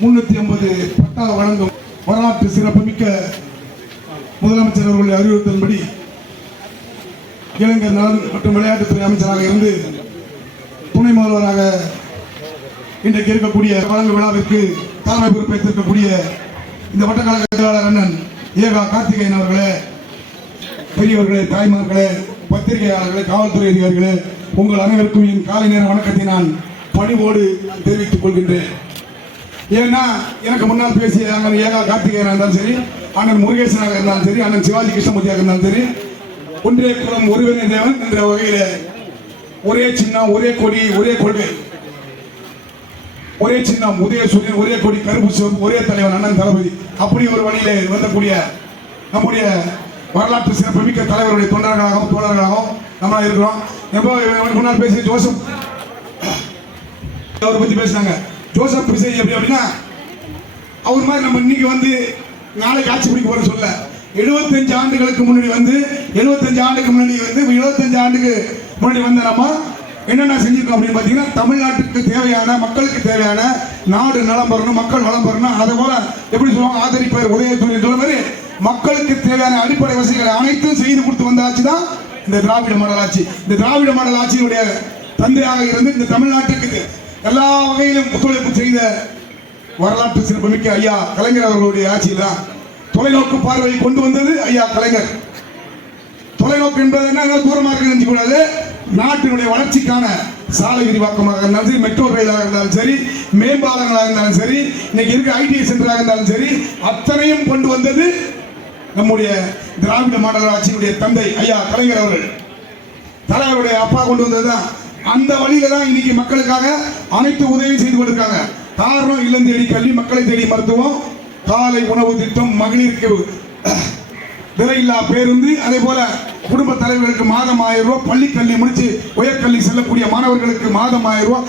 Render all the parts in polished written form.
350 பட்டா வழங்கும் வரலாற்று சிறப்புமிக்க முதலமைச்சர் அவர்களுடைய அறிவுறுத்தலின்படி இளைஞர் நலன் மற்றும் விளையாட்டுத்துறை அமைச்சராக இருந்து துணை முதல்வராக இன்றைக்கு இருக்கக்கூடிய வழங்கு விழாவிற்கு தலைமை பொறுப்பேற்றிருக்கக்கூடிய இந்த வட்டக்கழக செயலாளர் அண்ணன் ஏகா கார்த்திகேயன் அவர்களே, பெரியவர்களே, தாய்மார்களே, பத்திரிகையாளர்களே, காவல்துறை அதிகாரிகளே, உங்கள் அனைவருக்கும் என் காலை நேர வணக்கத்தை நான் பணிவோடு தெரிவித்துக் கொள்கின்றேன். ஏன்னா எனக்கு முன்னால் பேசிய அண்ணன் ஏகா கார்த்திகேயனாக இருந்தாலும் சரி, அண்ணன் முருகேசனாக இருந்தாலும் சரி, அண்ணன் சிவாஜி கிருஷ்ணமூர்த்தியாக இருந்தாலும் சரி, ஒன்றே குலம் ஒருவனே தேவன் என்ற வகையில் ஒரே சின்னம், ஒரே கொடி, ஒரே கொள்கை, ஒரே சின்னம், உதய சூரியன், ஒரே கொடி, கருப்பு சிவப்பு, ஒரே தலைவன் அண்ணன் தளபதி, அப்படி ஒரு வழியிலே வந்தக்கூடிய நம்முடைய வரலாற்று சிறப்புமிக்க தலைவருடைய தொண்டர்களாகவும் தோழர்களாகவும் நம்ம இருக்கிறோம். முன்னால் பேசிய ஜோசப் அவரை பத்தி பேசினாங்க. ஜோசப் விசை எப்படி அப்படின்னா அவர் மாதிரி நம்ம இன்னைக்கு வந்து நாளைக்கு ஆட்சி பிடிக்க போற சொல்ல 75 ஆண்டுகளுக்கு முன்னாடி வந்து 75 ஆண்டுக்கு முன்னாடி வந்து 75 ஆண்டுக்கு முன்னாடி வந்து நம்ம என்னென்ன செஞ்சிருக்கோம் அப்படின்னு பார்த்தீங்கன்னா, தமிழ்நாட்டுக்கு தேவையான, மக்களுக்கு தேவையான, நாடு நலம் பெறணும், மக்கள் வளம் பெறணும், அதே போல எப்படி சொல்லுவாங்க, ஆதரிப்பார் உதயசூரியன் சொல்ல மாதிரி மக்களுக்கு தேவையான அடிப்படை வசதிகளை அனைத்தும் செய்து கொடுத்து வந்த ஆட்சி தான் இந்த திராவிட மாடல் ஆட்சி. இந்த திராவிட மாடல் ஆட்சியுடைய தந்தையாக இருந்து இந்த தமிழ்நாட்டுக்கு எல்லா வகையிலும் ஒத்துழைப்பு செய்த வரலாற்று சிறப்புமிக்க ஐயா கலைஞர் அவர்களுடைய ஆட்சியில் தான் தொலைநோக்கு பார்வை கொண்டு வந்தது ஐயா கலைஞர். தொலைநோக்கு என்பது என்ன, தூரமாக இருக்கு கூடாது. நாட்டினுடைய வளர்ச்சிக்கான சாலை விரிவாக்கமாக இருந்தாலும் சரி, மெட்ரோ ரயிலாக இருந்தாலும் சரி, மேம்பாலங்களாக இருந்தாலும் சரி, இன்னைக்கு இருக்க ஐடி சென்டராக இருந்தாலும் சரி, அத்தனையும் கொண்டு வந்தது நம்முடைய திராவிட மாடல் ஆட்சியினுடைய தந்தை ஐயா கலைஞர் அவர்கள். தலைவருடைய அப்பா கொண்டு வந்ததுதான். அந்த வழியில தான் இன்னைக்கு மக்களுக்காக அனைத்து உதவியும் செய்து கொண்டிருக்காங்க. காரணம், இல்லம் தேடி கல்வி, மக்களை தேடி மருத்துவம், காலை உணவு திட்டம், மகளிருக்கு விலையில்லா பேருந்து, அதே போல குடும்ப தலைவர்களுக்கு மாதம் 1000 ரூபாய், பள்ளி கல்வி முடிச்சு உயர்கல்வி செல்லக்கூடிய மாணவர்களுக்கு மாதம் 1000 ரூபாய்,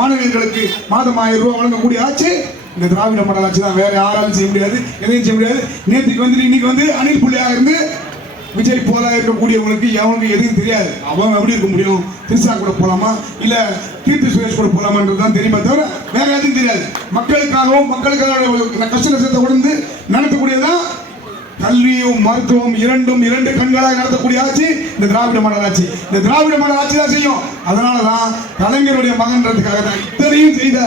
மாணவியர்களுக்கு மாதம் 1000 ரூபாய் வழங்கக்கூடிய ஆட்சி இந்த திராவிட மாடல் ஆட்சி தான். வேற யாராலும் செய்ய முடியாது, எதையும் செய்ய முடியாது. நேற்றுக்கு வந்து இன்னைக்கு வந்து அணில் புள்ளியாக இருந்து விஜய் போல இருக்கக்கூடியவங்களுக்கு எவனுக்கு எதுவும் தெரியாது. அவங்க எப்படி இருக்க முடியும், திரிசா கூட போலாமா இல்ல கீர்த்தி சுரேஷ் கூட போலாமான்றது தான் தெரியுமா தவிர வேற எதுவும் தெரியாது. மக்களுக்காகவும் மக்களுக்காக கஷ்ட நஷ்டத்தை உணர்ந்து நடத்தக்கூடியதான் கல்வியும் மருத்துவம் இரண்டு கண்களாக நடத்தக்கூடிய ஆட்சி இந்த திராவிட மாடல் ஆட்சி. இந்த திராவிட மாடல் ஆட்சி தான் செய்யும். அதனாலதான் கலைஞருடைய மகன்றதுக்காக தான் இத்தனையும் செய்த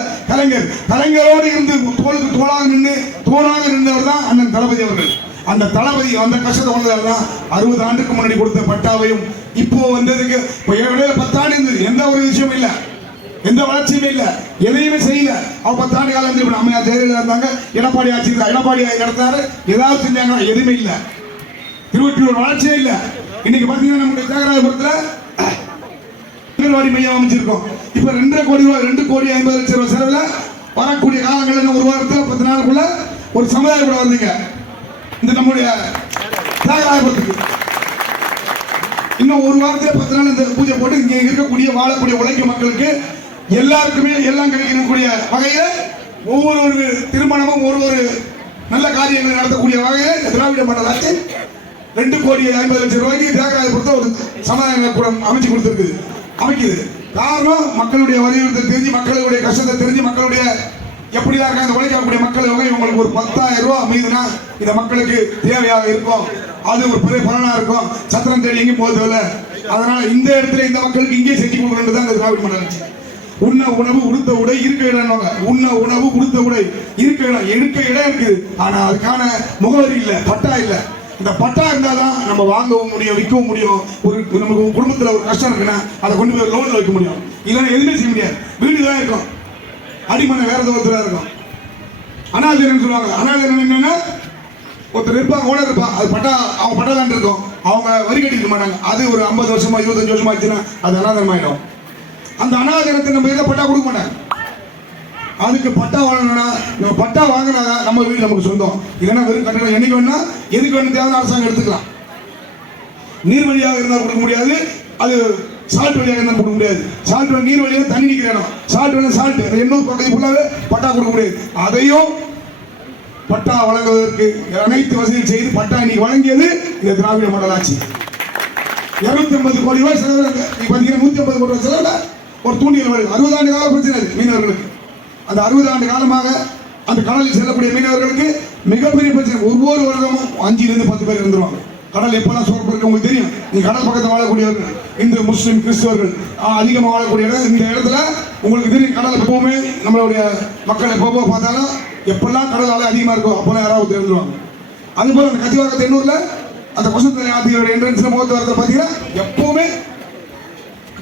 கலைஞரோடு இருந்து தோளுக்கு தோளாக நின்று தோளாக நின்றவர் தான் அண்ணன் தளபதி அவர்கள். அந்த தளபதி அந்த கஷ்டத்தை வந்ததால் தான் 60 ஆண்டுக்கு முன்னாடி கொடுத்த பட்டாவையும் இப்போ வந்ததுக்கு 10 ஆண்டு இருந்தது. எந்த ஒரு விஷயமும் இல்லை, எந்த வளர்ச்சியுமே இல்லை, எதையுமே செய்யல. அவங்க 10 ஆண்டு காலம் இருந்து அம்மையா ஜெயலலிதா இருந்தாங்க, எடப்பாடி ஆட்சி எடப்பாடி நடத்தினாரு, ஏதாவது செஞ்சாங்க, எதுவுமே இல்லை. திருவொற்றியூர் வளர்ச்சியே இல்லை. இன்னைக்கு பாத்தீங்கன்னா நம்முடைய தியாகராஜபுரத்துல அங்கன்வாடி மையம் அமைச்சிருக்கோம். இப்ப 2.5 கோடி ரூபாய், 2,50,00,000 ரூபாய் செலவுல வரக்கூடிய காலங்களில் ஒரு வாரத்தில் 10 நாளுக்குள்ள ஒரு சமுதாய கூட வந்தீங்க இந்த நம்முடைய தியாகராஜபுரத்துக்கு. இன்னும் ஒரு வாரத்தில் 10 நாள் இந்த பூஜை போட்டு இங்க இருக்கக்கூடிய வாழக்கூடிய உழைக்கும் மக்களுக்கு எல்லாருக்குமே எல்லாம் கிடைக்கக்கூடிய வகையில் ஒவ்வொரு திருமணமும் ஒரு நல்ல காரியங்களை நடத்தக்கூடிய வகையில் திராவிட மாடல் ஆட்சி 2,50,00,000 ரூபாய்க்கு தியாகராஜபுரத்தை ஒரு சமுதாய கூடம் அமைச்சு அமைக்குது. காரணம், மக்களுடைய வலியுறுத்தல் தெரிஞ்சு, மக்களுடைய கஷ்டத்தை தெரிஞ்சு, மக்களுடைய எப்படிதான் இருக்காங்க உழைக்கக்கூடிய மக்கள் இவங்களுக்கு ஒரு 10,000 ரூபாய் மீதுனா இந்த மக்களுக்கு தேவையாக இருக்கும். அது ஒரு பெரிய பலனா இருக்கும். சத்திரம் தேடி எங்கேயும் போவதில்லை. அதனால இந்த இடத்துல இந்த மக்களுக்கு இங்கே செஞ்சு கொடுக்கறது தான் இந்த திராவிட மாடல் ஆட்சி. உண்ண உணவு, உடுத்த உடை, இருக்க இடம். உண்ண உணவு, உடுத்த உடை, இருக்க இடம், எடுக்க இடம் இருக்குது. ஆனா அதுக்கான முகவரி இல்லை, பட்டா இல்லை. இந்த பட்டா இருந்தாதான் நம்ம வாங்கவும் முடியும், விற்கவும் முடியும். நமக்கு குடும்பத்தில் ஒரு கஷ்டம் இருக்குன்னா அதை கொண்டு போய் லோன்ல வைக்க முடியும். இல்லைன்னா எதுவுமே செய்ய முடியாது. வீடு தான் இருக்கும், அடிமனை வேற தூரத்தில் இருக்கும். அனாதீனம் சொல்லுவாங்க. அனாதீனம் என்னன்னா, ஒருத்தர் இருப்பாங்க, ஓனர் இருப்பான், அது பட்டா அவங்க பட்டா தான் இருக்கும், அவங்க வரி கட்டிக்க மாட்டாங்க. அது ஒரு 50 வருஷமா 25 வருஷமா ஆச்சுன்னா அது அனாதனம் ஆயிடும். அந்த அனாதனத்தை நம்ம எதை பட்டா கொடுக்க மாட்டாங்க. அதுக்கு பட்டா வாங்கணும்னா நம்ம பட்டா வாங்கினாதான் நம்ம வீடு நமக்கு சொந்தம். இல்லைன்னா வெறும் கட்டணம் என்னைக்கு வேணும்னா எதுக்கு வேணும் தேவை அரசாங்கம் எடுத்துக்கலாம். நீர் வழியாக இருந்தால் கொடுக்க முடியாது, அது சால்ட் வழியாக இருந்தால் கொடுக்க முடியாது. சால்ட் நீர் வழியாக தண்ணி நிற்கிறோம், சால்ட் வேணும், சால்ட் என்ன பக்கத்து ஃபுல்லாகவே பட்டா கொடுக்க முடியாது. அதையும் பட்டா வழங்குவதற்கு அனைத்து வசதியும் செய்து பட்டா இன்னைக்கு வழங்கியது இந்த திராவிட மாடல் ஆட்சி. 250 கோடி ரூபாய் செலவு. பார்த்தீங்கன்னா 150 கோடி ரூபாய் செலவில் ஒரு தூண்டியல் 60 ஆண்டு கால பிரச்சனை மீனவர்களுக்கு. அந்த 60 ஆண்டு காலமாக அந்த கடலில் செல்லக்கூடிய மீனவர்களுக்கு மிகப்பெரிய பிரச்சனை. ஒவ்வொரு வருடமும் 5 to 10 பேர் இருந்துருவாங்க. கடல் எப்பெல்லாம் சோர்ப்பு இருக்கு உங்களுக்கு தெரியும். நீங்க கடல் பக்கத்தில் வாழக்கூடியவர்கள், இந்து முஸ்லீம் கிறிஸ்தவர்கள் அதிகமாக வாழக்கூடிய இடம் இந்த இடத்துல உங்களுக்கு தெரியும். கடல் எப்பவுமே நம்மளுடைய மக்கள் எப்போ பார்த்தாலும் எப்பெல்லாம் கடல் அலை அதிகமாக இருக்கோ அப்போல்லாம் யாராவது இருந்துருவாங்க. அதுபோல அந்த கத்திவாக்கத்தை எண்ணூர்ல அந்த கொசத்தலை ஆத்தியோட என்ட்ரன்ஸ்ல முகத்து வரத்தை பார்த்தீங்கன்னா எப்பவுமே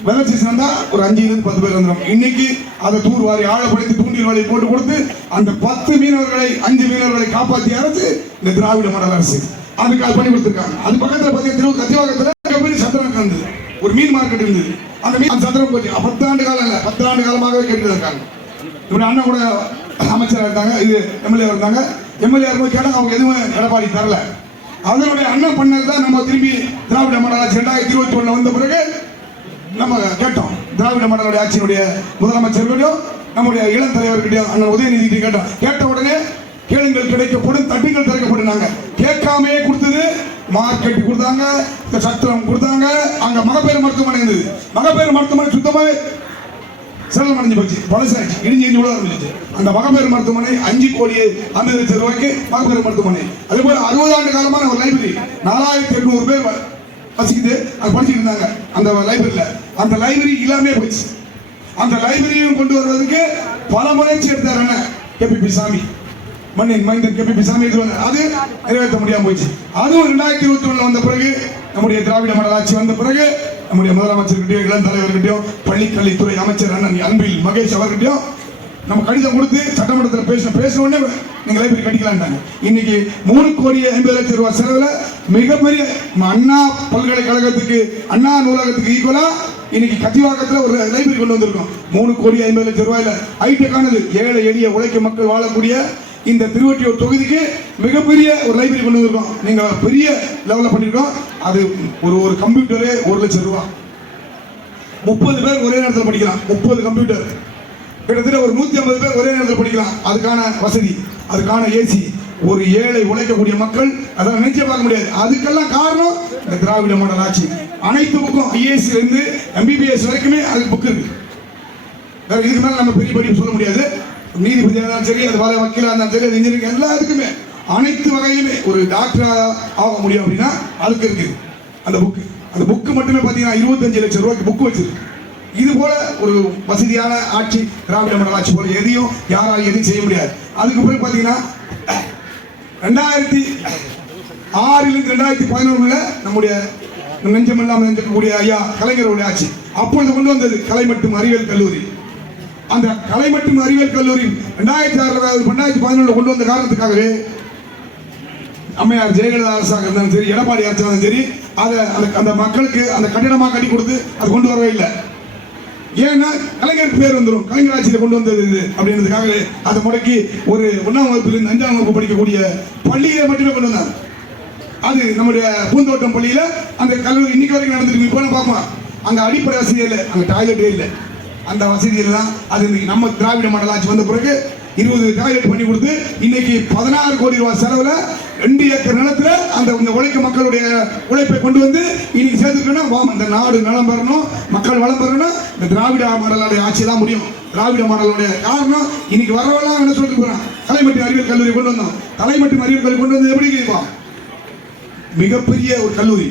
வெள்ளம் சீசன் வந்தா ஒரு 5 to 10 பேர் வந்துடும். இன்னைக்கு அதை தூர்வாரி ஆழப்படுத்தி தூண்டில் வலையை போட்டு கொடுத்து அந்த 10 மீனவர்களை 5 மீனவர்களை காப்பாற்றி அரசு இந்த திராவிட மாடல் அரசு அதுக்கு அது பண்ணி கொடுத்துருக்காங்க. அது பக்கத்தில் பார்த்தீங்கன்னா கத்திவாக்கத்தில் மிகப்பெரிய சத்திரம் இருந்தது, ஒரு மீன் மார்க்கெட் இருந்தது. அந்த மீன் சத்திரம் போச்சு 10 ஆண்டு காலம் இல்லை, 10 ஆண்டு காலமாகவே கேட்டு இருக்காங்க. இப்படி அண்ணன் கூட அமைச்சராக இருந்தாங்க, இது எம்எல்ஏ இருந்தாங்க. எம்எல்ஏ இருக்கும்போது கேட்டாங்க, அவங்க எதுவும் எடப்பாடி தரல. அதனுடைய அண்ணன் பண்ணது தான் நம்ம திரும்பி திராவிட மாடல் ஆட்சி 2021 வந்த பிறகு நம்ம கேட்டோம். திராவிட மாடலுடைய ஆட்சியினுடைய முதலமைச்சர்களையும் நம்முடைய இளம் தலைவர்கிட்டையும் அண்ணன் உதயநிதி கேட்டோம். கேட்ட உடனே கேளுங்கள் கிடைக்கப்படும், தட்டுங்கள் திறக்கப்படும். கேட்காமே கொடுத்தது மார்க்கெட் கொடுத்தாங்க, சத்திரம் கொடுத்தாங்க. அங்க மகப்பேறு மருத்துவமனை இருந்தது. மகப்பேறு மருத்துவமனை சுத்தமாக செலவு அடைஞ்சு போச்சு, பழசாச்சு, இடிஞ்சு விட ஆரம்பிச்சு. அந்த மகப்பேறு மருத்துவமனை 5 கோடி 50 லட்சம் ரூபாய்க்கு மகப்பேறு மருத்துவமனை. அதே போல 60 ஆண்டு காலமான ஒரு லைப்ரரி 4800 பேர் வசிக்குது, அது படிச்சுட்டு இருந்தாங்க அந்த லைப்ரரியில. அந்த லைப்ரரி இல்லாமே போச்சு. அந்த லைப்ரரியும் கொண்டு வருவதற்கு பல முயற்சி எடுத்தார் என்ன கேபிபி சாமி, மண்ணின் மைந்தன் கேபிபி சாமி. அது நிறைவேற்ற முடியாம போச்சு. அதுவும் 2021 வந்த பிறகு நம்முடைய திராவிட மாடல் ஆட்சி வந்த பிறகு நம்முடைய முதலமைச்சர்கிட்டையும் இளம் தலைவர்கிட்டையும் பள்ளிக்கல்வித்துறை அமைச்சர் அண்ணன் அன்பில் மகேஷ் அவர்கிட்டையும் நம்ம கடிதம் கொடுத்து சட்டமன்றத்தில் பேசின உடனே நீங்க லைப்ரரி கட்டிக்கலான்ட்டாங்க. இன்னைக்கு 3 கோடி 50 லட்சம் ரூபாய் செலவுல மிகப்பெரிய அண்ணா பல்கலைக்கழகத்துக்கு அண்ணா நூலகத்துக்கு ஈக்குவலா இன்னைக்கு கத்திவாக்கத்தில் ஒரு லைப்ரரி கொண்டு வந்திருக்கோம். 3 கோடி 50 லட்சம் ரூபாயில ஹைடெக்கானது ஏழை எளிய உழைக்கும் மக்கள் வாழக்கூடிய இந்த திருவொற்றியூர் தொகுதிக்கு மிகப்பெரிய ஒரு லைப்ரரி கொண்டு வந்திருக்கோம். நீங்க பெரிய லெவலில் பண்ணிருக்கோம். அது ஒரு கம்ப்யூட்டரே 1 லட்சம் ரூபாய். 30 பேர் ஒரே நேரத்தில் படிக்கலாம். 30 கம்ப்யூட்டர் கிட்டத்தட்ட ஒரு 150 பேர் ஒரே நேரத்தில் படிக்கலாம். அதுக்கான வசதி, அதுக்கான ஏசி, ஒரு ஏழை உழைக்கக்கூடிய மக்கள் அதெல்லாம் நினைச்சே பார்க்க முடியாது. அதுக்கெல்லாம் காரணம் இந்த திராவிட மாடல் ஆட்சி. அனைத்து புக்கும் ஐஏஎஸ் இருந்து MBBS வரைக்குமே அதுக்கு புக் இருக்கு. வேற இதுக்கு மேல நம்ம பெரிய படிப்பு சொல்ல முடியாது. நீதிபதியாக இருந்தாலும் சரி, அது வேலை வக்கீலாக இருந்தாலும் சரி, அது இன்ஜினியரிங் எல்லாத்துக்குமே அனைத்து வகையிலுமே ஒரு டாக்டராக ஆக முடியும் அப்படின்னா அதுக்கு இருக்குது அந்த புக்கு. அந்த புக்கு மட்டுமே பார்த்தீங்கன்னா 25 லட்சம் ரூபாய்க்கு புக்கு வச்சிருக்கு. இது போல ஒரு வசதியான ஆட்சி திராவிட மாடல் ஆட்சி போல எதையும் யாராலும் எதையும் செய்ய முடியாது. அதுக்கு பிறகு பார்த்தீங்கன்னா 2006 2011 நம்முடைய நெஞ்சமில்லாமல் நெஞ்சக்கூடிய ஐயா கலைஞருடைய ஆட்சி. அப்பொழுது கொண்டு வந்தது கலை மற்றும் அறிவியல் கல்லூரி. அந்த கலை மற்றும் அறிவியல் கல்லூரி 2006 2011 கொண்டு வந்த காரணத்துக்காகவே அம்மையார் ஜெயலலிதா அரசாக இருந்தாலும் சரி, எடப்பாடி அரசாக சரி, அதை அந்த மக்களுக்கு அந்த கட்டிடமாக கட்டி கொடுத்து அது கொண்டு வரவே இல்லை. ஏன்னா கலைஞருக்கு பேர் வந்துடும், கலைஞர் ஆட்சியில் கொண்டு வந்தது இது அப்படின்றதுக்காக அதை முடக்கி ஒரு 1ஆம் வகுப்பிலிருந்து 5ஆம் வகுப்பு படிக்கக்கூடிய பள்ளியை மட்டுமே கொண்டு வந்தாங்க. அது நம்முடைய பூந்தோட்டம் பள்ளியில அந்த கல்லூரி இன்னைக்கு வரைக்கும் நடந்துருக்கு. இப்போ பார்க்கலாம், அங்க அடிப்படை வசதி இல்லை, அங்க டாய்லெட்டே இல்லை. அந்த வசதியில் தான் அது நம்ம திராவிட மாடல் ஆட்சி வந்த பிறகு 20 டாய்லெட் பண்ணி கொடுத்து இன்னைக்கு 16 கோடி ரூபாய் செலவுல 2 ஏக்கர் நிலத்துல அந்த உழைக்கும் மக்களுடைய உழைப்பை கொண்டு வந்து இன்னைக்கு சேர்த்துக்கணும். இந்த நாடு நலம் பெறணும், மக்கள் வளம் பெறணும். இந்த திராவிட மாடலுடைய ஆட்சி தான் முடியும். திராவிட மாடலுடைய காரணம் இன்னைக்கு வரவெல்லாம் என்ன சொல்லிட்டு போறான், கலை மற்றும் அறிவியல் கல்லூரி கொண்டு வந்தோம். கலை மற்றும் அறிவியல் கல்லூரி கொண்டு வந்து எப்படி கேட்பான், மிகப்பெரிய ஒரு கல்லூரி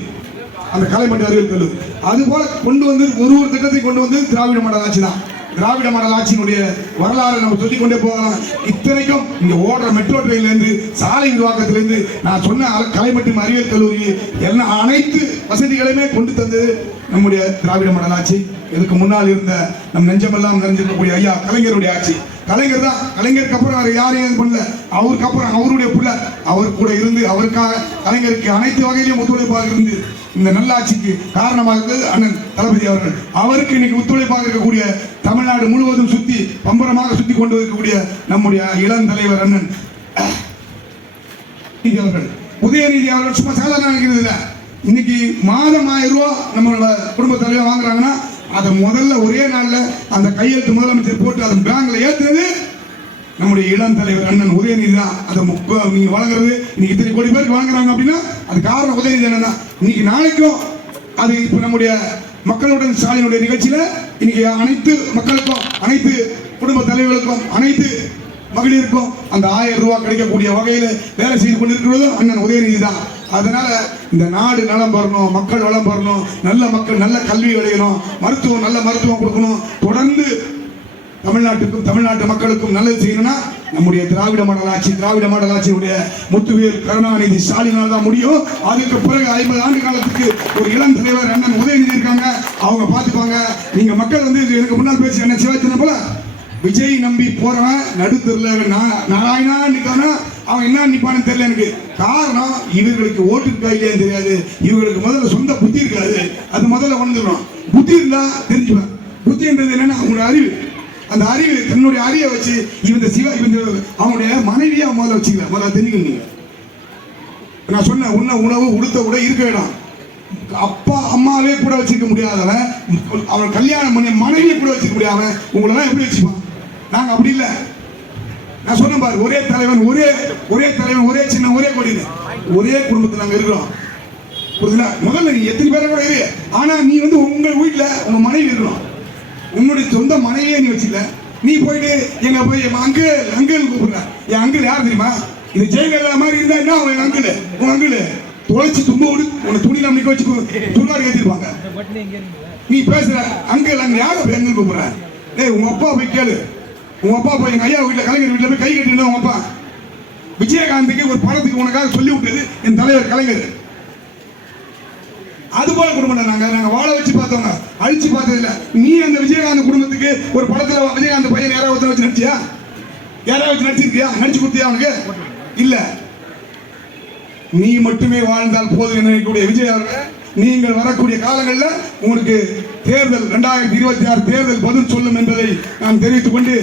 அந்த கலை மற்றும் அறிவியல் கல்லூரி. அது போல கொண்டு வந்து ஒரு திட்டத்தை கொண்டு வந்து திராவிட மாடல் ஆட்சி தான். திராவிட மாடல் ஆட்சியினுடைய வரலாறு நம்ம சொல்லிக் கொண்டே போகலாம். இத்தனைக்கும் இங்க ஓடுற மெட்ரோ ட்ரெயின்லேருந்து சாலை விரிவாக்கத்திலிருந்து நான் சொன்ன கலை மற்றும் அறிவியல் கல்லூரி எல்லாம் அனைத்து வசதிகளையுமே கொண்டு தந்தது நம்முடைய திராவிட மாடல் ஆட்சி. இதுக்கு முன்னால் இருந்த நம் நெஞ்சமெல்லாம் நிறைஞ்சிருக்கக்கூடிய ஐயா கலைஞருடைய ஆட்சி. கலைஞர் தான், கலைஞருக்கு அப்புறம் வேற யாரையும் இது பண்ணல. அவருக்கு அப்புறம் அவருடைய பிள்ளை அவர் கூட இருந்து அவருக்காக கலைஞருக்கு அனைத்து வகையிலும் ஒத்துழைப்பாக இருந்து இந்த நல்லாட்சிக்கு காரணமாக இருந்தது அண்ணன் தளபதி அவர்கள். அவருக்கு இன்னைக்கு ஒத்துழைப்பாக இருக்கக்கூடிய தமிழ்நாடு முழுவதும் சுத்தி பம்பரமாக சுத்தி கொண்டு இருக்கக்கூடிய நம்முடைய இளம் தலைவர் அண்ணன் அவர்கள், உதயநிதி அவர்கள் சும்மா சாதாரண நினைக்கிறது இல்லை. இன்னைக்கு மாதம் 1000 ரூபாய் நம்மளோட குடும்ப தலைவர் வாங்குறாங்கன்னா அதை முதல்ல ஒரே நாள்ல அந்த கையெழுத்து முதலமைச்சர் போட்டு அதை பேங்க்ல ஏத்துறது நம்முடைய இளம் தலைவர் அண்ணன் உதயநிதி தான். அதை நீங்க வழங்குறது இன்னைக்கு இத்தனை கோடி பேருக்கு வழங்குறாங்க அப்படின்னா அது காரணம் உதயநிதி அண்ணன் தான். இன்னைக்கு நாளைக்கும் அது இப்ப நம்முடைய மக்களுடன் ஸ்டாலினுடைய நிகழ்ச்சியில இன்னைக்கு அனைத்து மக்களுக்கும், அனைத்து குடும்ப தலைவர்களுக்கும், அனைத்து மகளிருக்கும் அந்த 1000 ரூபாய் கிடைக்கக்கூடிய வகையில் வேலை செய்து கொண்டிருக்கிறதும் அண்ணன் உதயநிதி தான். அதனால இந்த நாடு நலம் பெறணும், மக்கள் வளம் பெறணும், நல்ல மக்கள் நல்ல கல்வி அடையணும், மருத்துவம் நல்ல மருத்துவம் கொடுக்கணும், தொடர்ந்து தமிழ்நாட்டுக்கும் தமிழ்நாட்டு மக்களுக்கும் நல்லது செய்யணும்னா நம்முடைய திராவிட மாடல் ஆட்சியுடைய முத்துவேல் கருணாநிதி ஸ்டாலினால் தான் முடியும். அதுக்கு பிறகு 50 ஆண்டு காலத்துக்கு ஒரு இளம் தலைவர் அண்ணன் உதயநிதி இருக்காங்க, அவங்க பார்த்துப்பாங்க. நீங்க மக்கள் வந்து எனக்கு முன்னால் பேசி அண்ணன் சிவாஜி போல விஜய் நம்பி போறவன் நடுத்தரில் நாராயணா நிற்கானா அவன் என்ன நிற்பான்னு தெரியல. எனக்கு காரணம் இவர்களுக்கு ஓட்டு இருக்கா இல்லையான்னு தெரியாது. இவர்களுக்கு முதல்ல சொந்த புத்தி இருக்காது. அது முதல்ல வந்துடும். புத்தி இருந்தா தெரிஞ்சுவேன். புத்தின்றது என்னன்னா அவங்களோட அறிவு. அந்த அறிவு தன்னுடைய அறிவை வச்சு அவனுடைய மனைவியை முதல்ல வச்சுக்கல, முதல்ல தெரிஞ்சுக்கணும். நான் சொன்ன உன்ன உணவு உடுத்த கூட இருக்க வேண்டாம். அப்பா அம்மாவே கூட வச்சுக்க முடியாதவன், அவன் கல்யாணம் பண்ணி மனைவியை கூட வச்சுக்க முடியாம உங்களெல்லாம் எப்படி வச்சுப்பான்? நாங்க அப்படி இல்லை. நான் சொன்ன பாரு, ஒரே தலைவன் ஒரே சின்ன ஒரே கொடின்னு ஒரே குடும்பத்தில் நாங்க இருக்கிறோம். புரியுதுங்களா? முதல்ல நீ எத்தனை பேரை கூட இரு, ஆனா நீ வந்து உங்க வீட்டுல உங்க மனைவி இருக்கணும். உன்னுடைய சொந்த மனைவியே நீ வச்சுக்கல. நீ போயிட்டு எங்க போய் அங்கிள் கூப்பிடுற. என் அங்கிள் யார் தெரியுமா? இது ஜெயலலிதா மாதிரி இருந்தா என்ன உன் அங்கிள் தொலைச்சு தும்ப விடு, உன்னை துணியில நிக்க வச்சு துருவாரி ஏற்றிருப்பாங்க. நீ பேசுற அங்கிள் அங்க யார அங்கிள் கூப்பிடுற? டேய் உங்க அப்பா போய் கேளு. உங்க அப்பா போய் எங்க ஐயா வீட்டுல கலைஞர் வீட்டுல போய் கை கட்டினா உங்க அப்பா விஜயகாந்துக்கு ஒரு படத்துக்கு உனக்காக சொல்லி விட்டது என் தலைவர் கலைஞர். அது போல குடும்பம் நாங்க வாழ வச்சு பார்த்தவங்க, அழிச்சு பார்த்தது இல்ல. நீ அந்த விஜயகாந்த் குடும்பத்துக்கு ஒரு படத்துல விஜயகாந்த் பையன் யாராவது வச்சு நடிச்சியா? யாராவது நடிச்சிருக்கியா? நடிச்சு கொடுத்தியா அவனுக்கு? இல்ல. நீ மட்டுமே வாழ்ந்தால் போதும் என நினைக்கக்கூடிய விஜய் அவர்கள், நீங்கள் வரக்கூடிய காலங்களில் உங்களுக்கு தேர்தல் 2026 தேர்தல் பதில் சொல்லும் என்பதை நான் தெரிவித்துக் கொண்டு,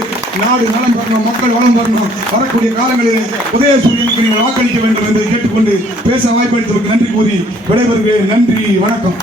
நாடு நலம் பெறணும், மக்கள் வளம் பெறணும், வரக்கூடிய காலங்களில் உதயசூரியனுக்கு நீங்கள் வாக்களிக்க வேண்டும் என்பதை கேட்டுக்கொண்டு பேச வாய்ப்பளித்ததற்கு நன்றி கூறி விடைபெறுகிறேன். நன்றி, வணக்கம்.